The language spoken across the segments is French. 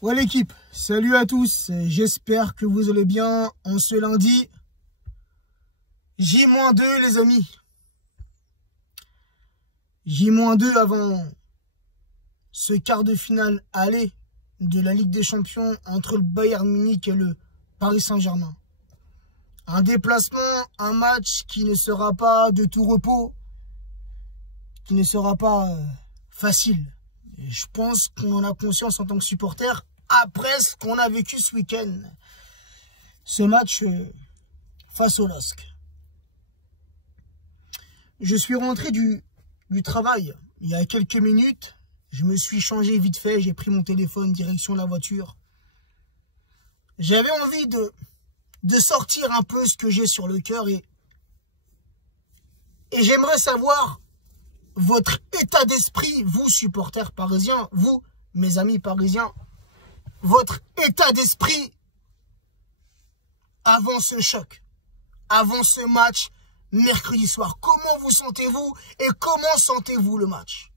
Ouais l'équipe, salut à tous, j'espère que vous allez bien en ce lundi J-2 les amis. J-2 avant ce quart de finale aller de la Ligue des Champions entre le Bayern Munich et le Paris Saint-Germain. Un déplacement, un match qui ne sera pas de tout repos, qui ne sera pas facile. Et je pense qu'on en a conscience en tant que supporter après ce qu'on a vécu ce week-end. Ce match face au LOSC. Je suis rentré du travail il y a quelques minutes. Je me suis changé vite fait. J'ai pris mon téléphone direction la voiture. J'avais envie de sortir un peu ce que j'ai sur le cœur et j'aimerais savoir votre état d'esprit, vous supporters parisiens, vous mes amis parisiens, votre état d'esprit avant ce choc, avant ce match mercredi soir. Comment vous sentez-vous et comment sentez-vous le match?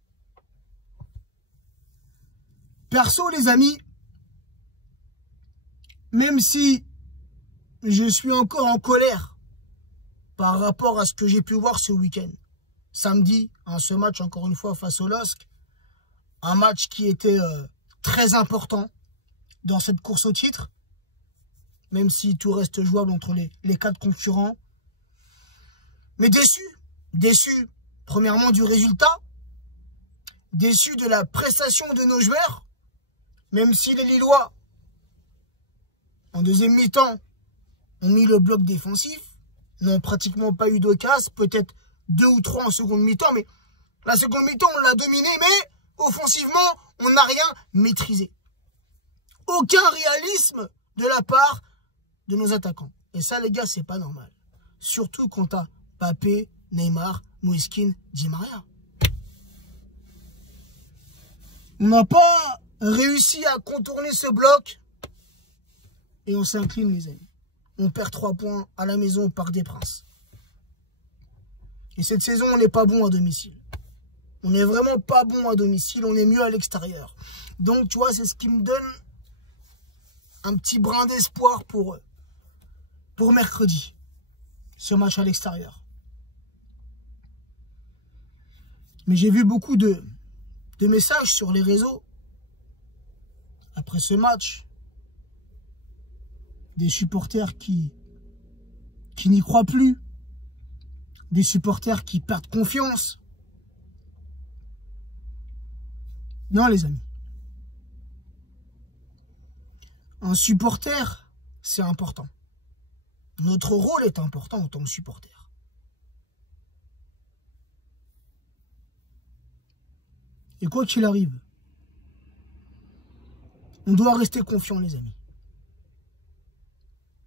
Perso les amis, même si je suis encore en colère par rapport à ce que j'ai pu voir ce week-end, samedi, ce match encore une fois face au LOSC, un match qui était très important dans cette course au titre, même si tout reste jouable entre les quatre concurrents. Mais déçu premièrement du résultat, déçu de la prestation de nos joueurs, même si les Lillois, en deuxième mi-temps, ont mis le bloc défensif, n'ont pratiquement pas eu d'occasion, peut-être 2 ou 3 en seconde mi-temps, mais la seconde mi-temps, on l'a dominé, mais offensivement, on n'a rien maîtrisé. Aucun réalisme de la part de nos attaquants. Et ça, les gars, c'est pas normal. Surtout quand t'as Mbappé, Neymar, Moiskin, Di Maria. On n'a pas réussi à contourner ce bloc et on s'incline, les amis. On perd 3 points à la maison au Parc des Princes. Et cette saison, on n'est pas bon à domicile. On n'est vraiment pas bon à domicile, on est mieux à l'extérieur. Donc, tu vois, c'est ce qui me donne un petit brin d'espoir pour mercredi. Ce match à l'extérieur. Mais j'ai vu beaucoup de messages sur les réseaux après ce match. Des supporters qui n'y croient plus. Des supporters qui perdent confiance. Non, les amis. Un supporter, c'est important. Notre rôle est important en tant que supporter. Et quoi qu'il arrive, on doit rester confiant, les amis.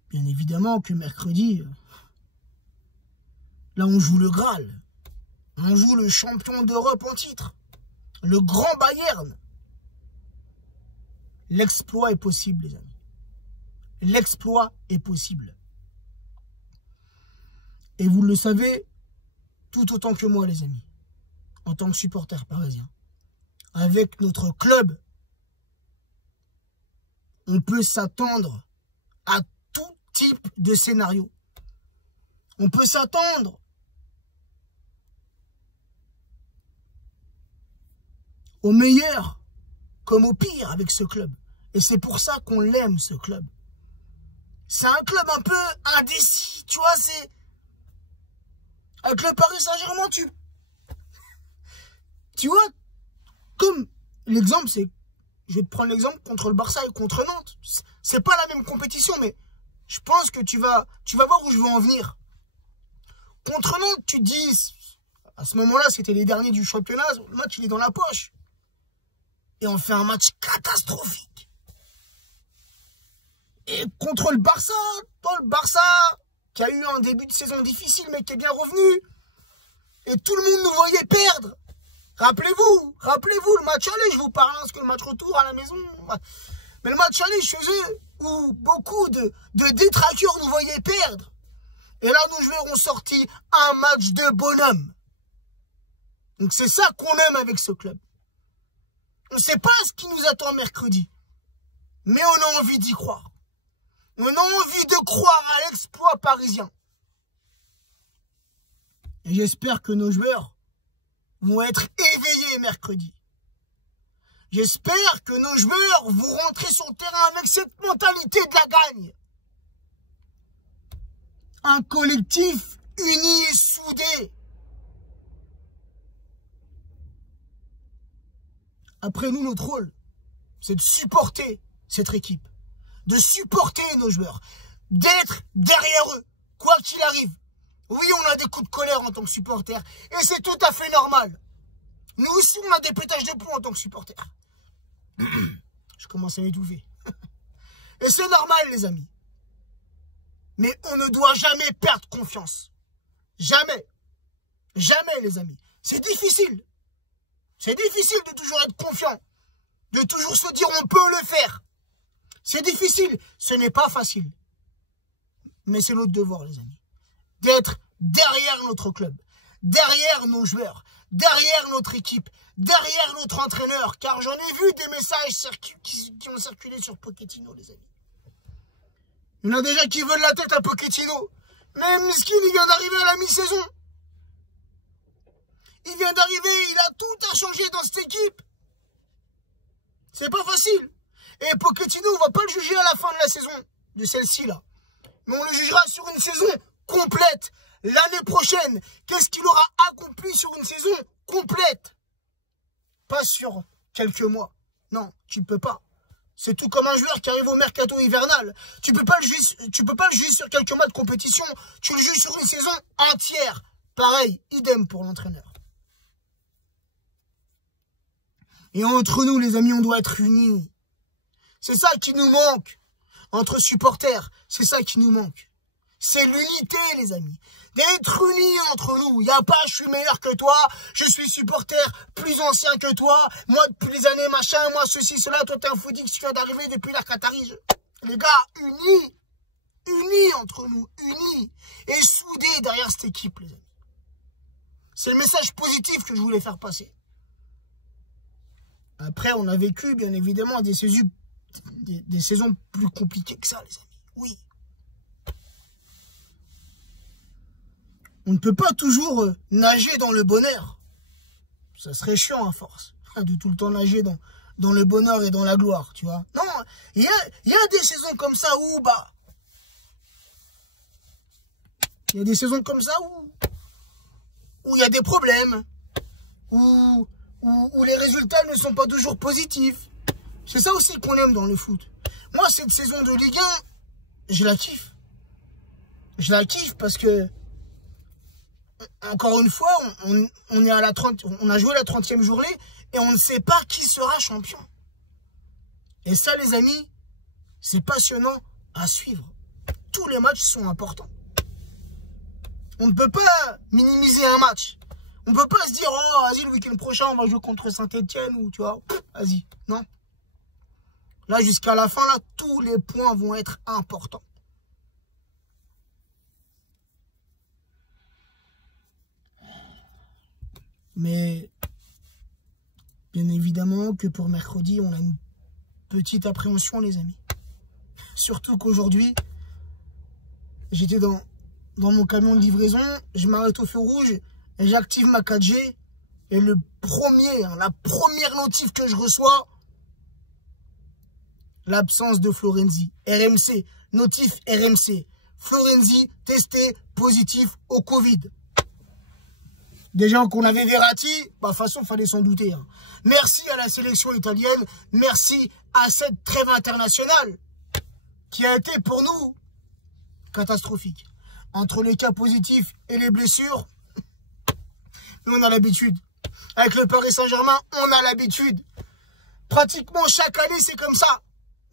Bien évidemment que mercredi, là on joue le Graal. On joue le champion d'Europe en titre. Le grand Bayern. L'exploit est possible, les amis. L'exploit est possible. Et vous le savez tout autant que moi, les amis. En tant que supporter parisien. Avec notre club, on peut s'attendre à tout type de scénario. On peut s'attendre au meilleur comme au pire avec ce club. Et c'est pour ça qu'on l'aime, ce club. C'est un club un peu indécis, tu vois, c'est... Avec le Paris Saint-Germain, tu vois, comme l'exemple, c'est... Je vais te prendre l'exemple contre le Barça et contre Nantes. C'est pas la même compétition, mais je pense que tu vas voir où je veux en venir. Contre Nantes, tu te dis... À ce moment-là, c'était les derniers du championnat. Le match, il est dans la poche. Et on fait un match catastrophique. Et contre le Barça, qui a eu un début de saison difficile, mais qui est bien revenu. Et tout le monde nous voyait perdre. Rappelez-vous, le match aller, je vous parle, parce que le match retour à la maison. Mais le match aller, je faisais où beaucoup de détraqueurs nous voyaient perdre. Et là, nos joueurs ont sorti un match de bonhomme. Donc c'est ça qu'on aime avec ce club. On ne sait pas ce qui nous attend mercredi. Mais on a envie d'y croire. On a envie de croire à l'exploit parisien. Et j'espère que nos joueurs vont être éveillés mercredi. J'espère que nos joueurs vont rentrer sur le terrain avec cette mentalité de la gagne. Un collectif uni et soudé. Après nous, notre rôle, c'est de supporter cette équipe, de supporter nos joueurs, d'être derrière eux, quoi qu'il arrive. Oui, on a des coups de colère en tant que supporter, et c'est tout à fait normal. Nous aussi, on a des pétages de plomb en tant que supporter. Je commence à m'étouffer. Et c'est normal, les amis. Mais on ne doit jamais perdre confiance. Jamais. Jamais, les amis. C'est difficile. C'est difficile de toujours être confiant. De toujours se dire on peut le faire. C'est difficile. Ce n'est pas facile. Mais c'est notre devoir, les amis. D'être derrière notre club. Derrière nos joueurs. Derrière notre équipe. Derrière notre entraîneur. Car j'en ai vu des messages qui ont circulé sur Pochettino, les amis. Il y en a déjà qui veulent la tête à Pochettino. Mais Miskin, il vient d'arriver à la mi-saison. Il vient d'arriver, il a tout à changer dans cette équipe. C'est pas facile. Et Pochettino, on va pas le juger à la fin de la saison, de celle-ci là. Mais on le jugera sur une saison complète. L'année prochaine, qu'est-ce qu'il aura accompli sur une saison complète? Pas sur quelques mois. Non, tu ne peux pas. C'est tout comme un joueur qui arrive au mercato hivernal. Tu peux pas le juger sur quelques mois de compétition. Tu le juges sur une saison entière. Pareil, idem pour l'entraîneur. Et entre nous, les amis, on doit être unis. C'est ça qui nous manque. Entre supporters, c'est ça qui nous manque. C'est l'unité, les amis. D'être unis entre nous. Il n'y a pas, je suis meilleur que toi, je suis supporter plus ancien que toi, moi depuis les années machin, moi ceci, cela, toi t'es un foodix qui vient d'arriver depuis la Qatari. Les gars, unis. Unis entre nous, unis. Et soudés derrière cette équipe, les amis. C'est le message positif que je voulais faire passer. Après, on a vécu, bien évidemment, des saisons plus compliquées que ça, les amis. Oui. On ne peut pas toujours nager dans le bonheur. Ça serait chiant à force, de tout le temps nager dans le bonheur et dans la gloire, tu vois. Non, il y a des saisons comme ça où, il y a des saisons comme ça où il y a des problèmes, où les résultats ne sont pas toujours positifs. C'est ça aussi qu'on aime dans le foot. Moi, cette saison de Ligue 1, je la kiffe. Je la kiffe parce que, encore une fois, on est à on a joué la 30e journée et on ne sait pas qui sera champion. Et ça, les amis, c'est passionnant à suivre. Tous les matchs sont importants. On ne peut pas minimiser un match. On ne peut pas se dire, oh, vas-y, le week-end prochain, on va jouer contre Saint-Etienne ou, tu vois, vas-y. Non. Là, jusqu'à la fin, là, tous les points vont être importants. Mais, bien évidemment que pour mercredi, on a une petite appréhension, les amis. Surtout qu'aujourd'hui, j'étais dans mon camion de livraison, je m'arrête au feu rouge, et j'active ma 4G, et la première notif que je reçois, l'absence de Florenzi. RMC, notif RMC. Florenzi testé positif au Covid. Déjà qu'on avait Verratti, de toute façon, il fallait s'en douter. Hein. Merci à la sélection italienne, merci à cette trêve internationale qui a été pour nous catastrophique. Entre les cas positifs et les blessures, nous on a l'habitude. Avec le Paris Saint-Germain, on a l'habitude. Pratiquement chaque année, c'est comme ça.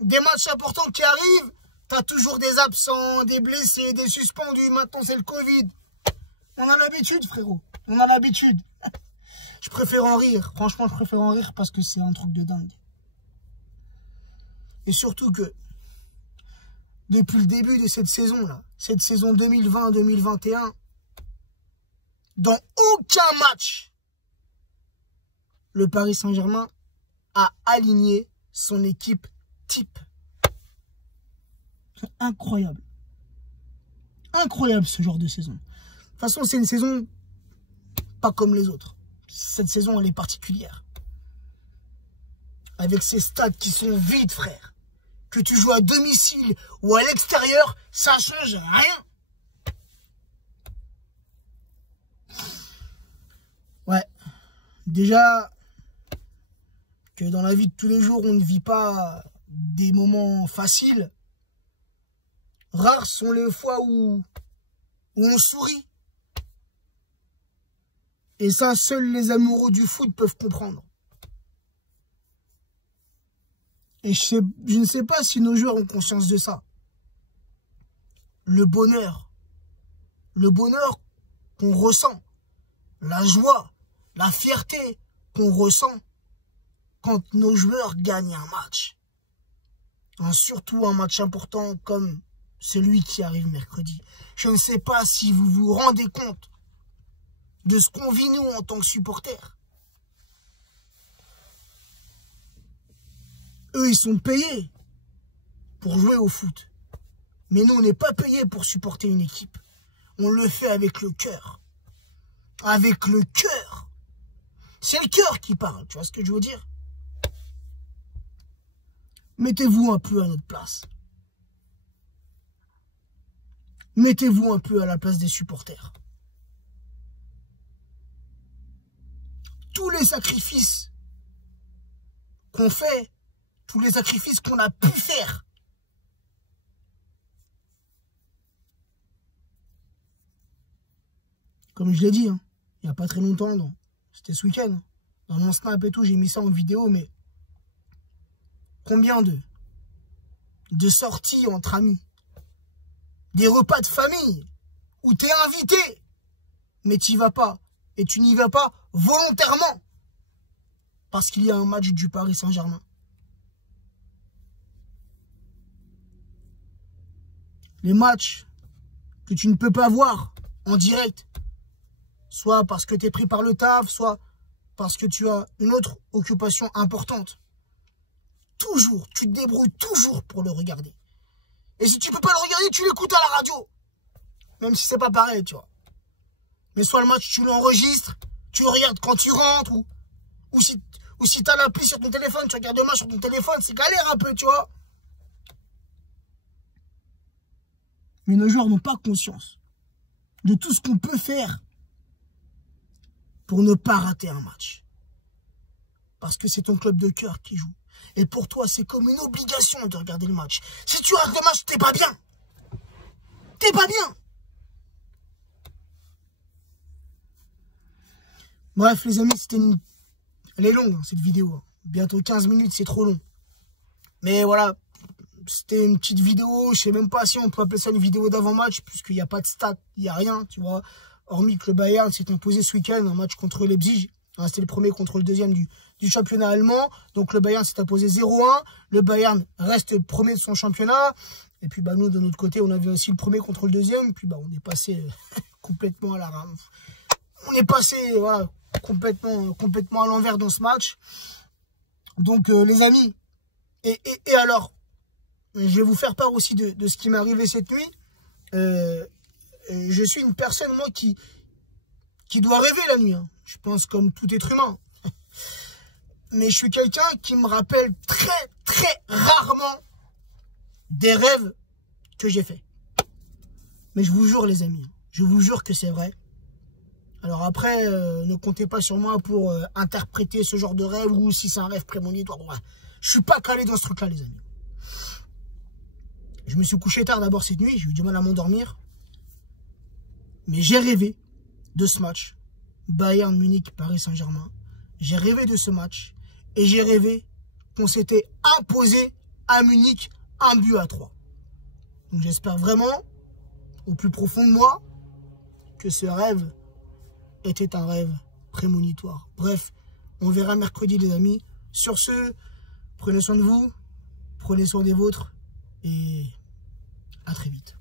Des matchs importants qui arrivent, tu as toujours des absents, des blessés, des suspendus. Maintenant, c'est le Covid. On a l'habitude, frérot. On a l'habitude. Je préfère en rire. Franchement, je préfère en rire parce que c'est un truc de dingue. Et surtout que, depuis le début de cette saison-là, cette saison 2020-2021, dans aucun match, le Paris Saint-Germain a aligné son équipe type. sont incroyables. Incroyable ce genre de saison. De toute façon, c'est une saison pas comme les autres. Cette saison, elle est particulière. Avec ces stades qui sont vides, frère. Que tu joues à domicile ou à l'extérieur, ça change rien. Ouais. Déjà, que dans la vie de tous les jours, on ne vit pas des moments faciles. Rares sont les fois où on sourit. Et ça, seuls les amoureux du foot peuvent comprendre. Et je ne sais pas si nos joueurs ont conscience de ça. Le bonheur qu'on ressent, la joie, la fierté qu'on ressent quand nos joueurs gagnent un match. Surtout un match important comme celui qui arrive mercredi. Je ne sais pas si vous vous rendez compte de ce qu'on vit nous en tant que supporters. Eux, ils sont payés pour jouer au foot. Mais nous, on n'est pas payés pour supporter une équipe. On le fait avec le cœur. Avec le cœur. C'est le cœur qui parle, tu vois ce que je veux dire? Mettez-vous un peu à notre place. Mettez-vous un peu à la place des supporters. Tous les sacrifices qu'on fait, tous les sacrifices qu'on a pu faire, comme je l'ai dit, il n'y a pas très longtemps, c'était ce week-end, dans mon snap et tout, j'ai mis ça en vidéo, mais combien de sorties entre amis, des repas de famille, où tu es invité, mais tu n'y vas pas, et tu n'y vas pas volontairement, parce qu'il y a un match du Paris Saint-Germain. Les matchs que tu ne peux pas voir en direct, soit parce que tu es pris par le taf, soit parce que tu as une autre occupation importante. Toujours, tu te débrouilles toujours pour le regarder. Et si tu peux pas le regarder, tu l'écoutes à la radio. Même si c'est pas pareil, tu vois. Mais soit le match, tu l'enregistres, tu le regardes quand tu rentres, ou si tu as l'appli sur ton téléphone, tu regardes le match sur ton téléphone, c'est galère un peu, tu vois. Mais nos joueurs n'ont pas conscience de tout ce qu'on peut faire pour ne pas rater un match. Parce que c'est ton club de cœur qui joue. Et pour toi, c'est comme une obligation de regarder le match. Si tu rates le match, t'es pas bien. T'es pas bien. Bref, les amis, elle est longue, cette vidéo. Bientôt 15 minutes, c'est trop long. Mais voilà, c'était une petite vidéo. Je sais même pas si on peut appeler ça une vidéo d'avant-match, puisqu'il n'y a pas de stats, il n'y a rien, tu vois. Hormis que le Bayern s'est imposé ce week-end, un match contre Leipzig. C'était le premier contre le deuxième du championnat allemand. Donc le Bayern s'est imposé 0-1. Le Bayern reste premier de son championnat. Et puis nous, de notre côté, on avait aussi le premier contre le deuxième. Puis on est passé complètement à la rame. On est passé voilà, complètement à l'envers dans ce match. Donc les amis, et alors, je vais vous faire part aussi de ce qui m'est arrivé cette nuit. Je suis une personne, moi, qui doit rêver la nuit. Je pense comme tout être humain. Mais je suis quelqu'un qui me rappelle très, très rarement des rêves que j'ai faits. Mais je vous jure, les amis, je vous jure que c'est vrai. Alors après, ne comptez pas sur moi pour interpréter ce genre de rêve ou si c'est un rêve prémonitoire. Ouais. Je suis pas calé dans ce truc-là, les amis. Je me suis couché tard d'abord cette nuit, j'ai eu du mal à m'endormir. Mais j'ai rêvé de ce match. Bayern Munich, Paris Saint-Germain. J'ai rêvé de ce match. Et j'ai rêvé qu'on s'était imposé à Munich 1-3. Donc j'espère vraiment, au plus profond de moi, que ce rêve était un rêve prémonitoire. Bref, on verra mercredi, les amis. Sur ce, prenez soin de vous, prenez soin des vôtres et à très vite.